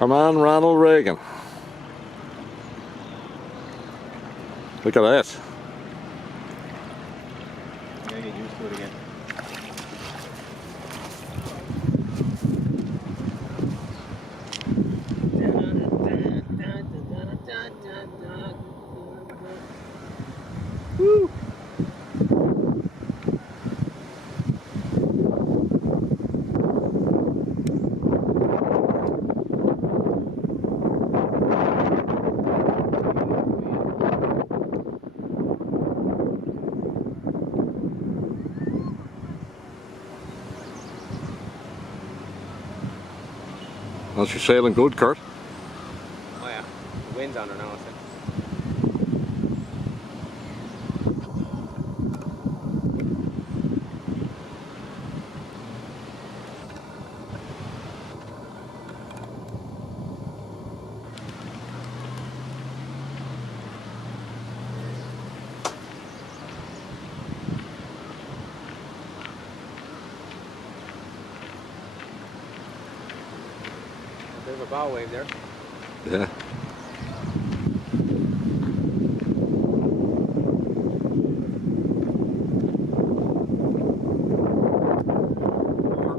Come on, Ronald Reagan. Look at that. I gotta get used to it again. Woo! Well, she's sailing good, Kurt. Oh yeah, the wind's on her now, I think. There's a bow wave there. Yeah.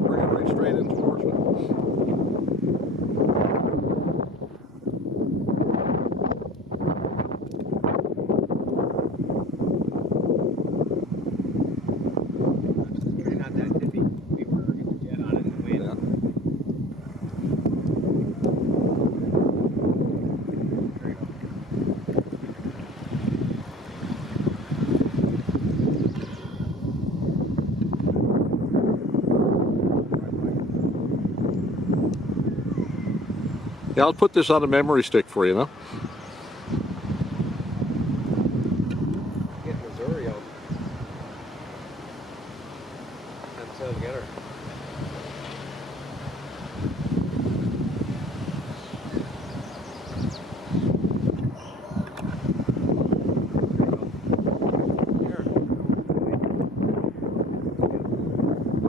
Bring it right straight in towards me. It's not that tippy. We were jet on it in the wind. Yeah. Yeah, I'll put this on a memory stick for you, know? Get Missouri out and sail together.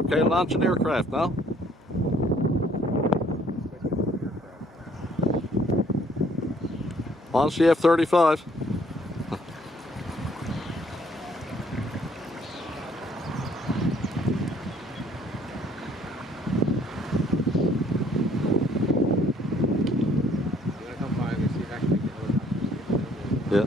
Okay, launch an aircraft now. Launch the F-35. Yeah.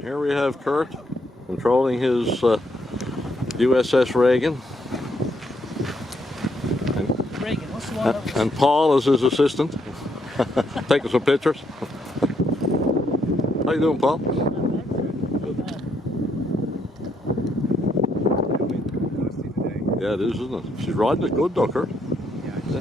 Here we have Kurt controlling his USS Reagan. And Paul is his assistant, taking some pictures. How you doing, Paul? Yeah, it is, isn't it? She's riding it good, though, Kurt. Yeah,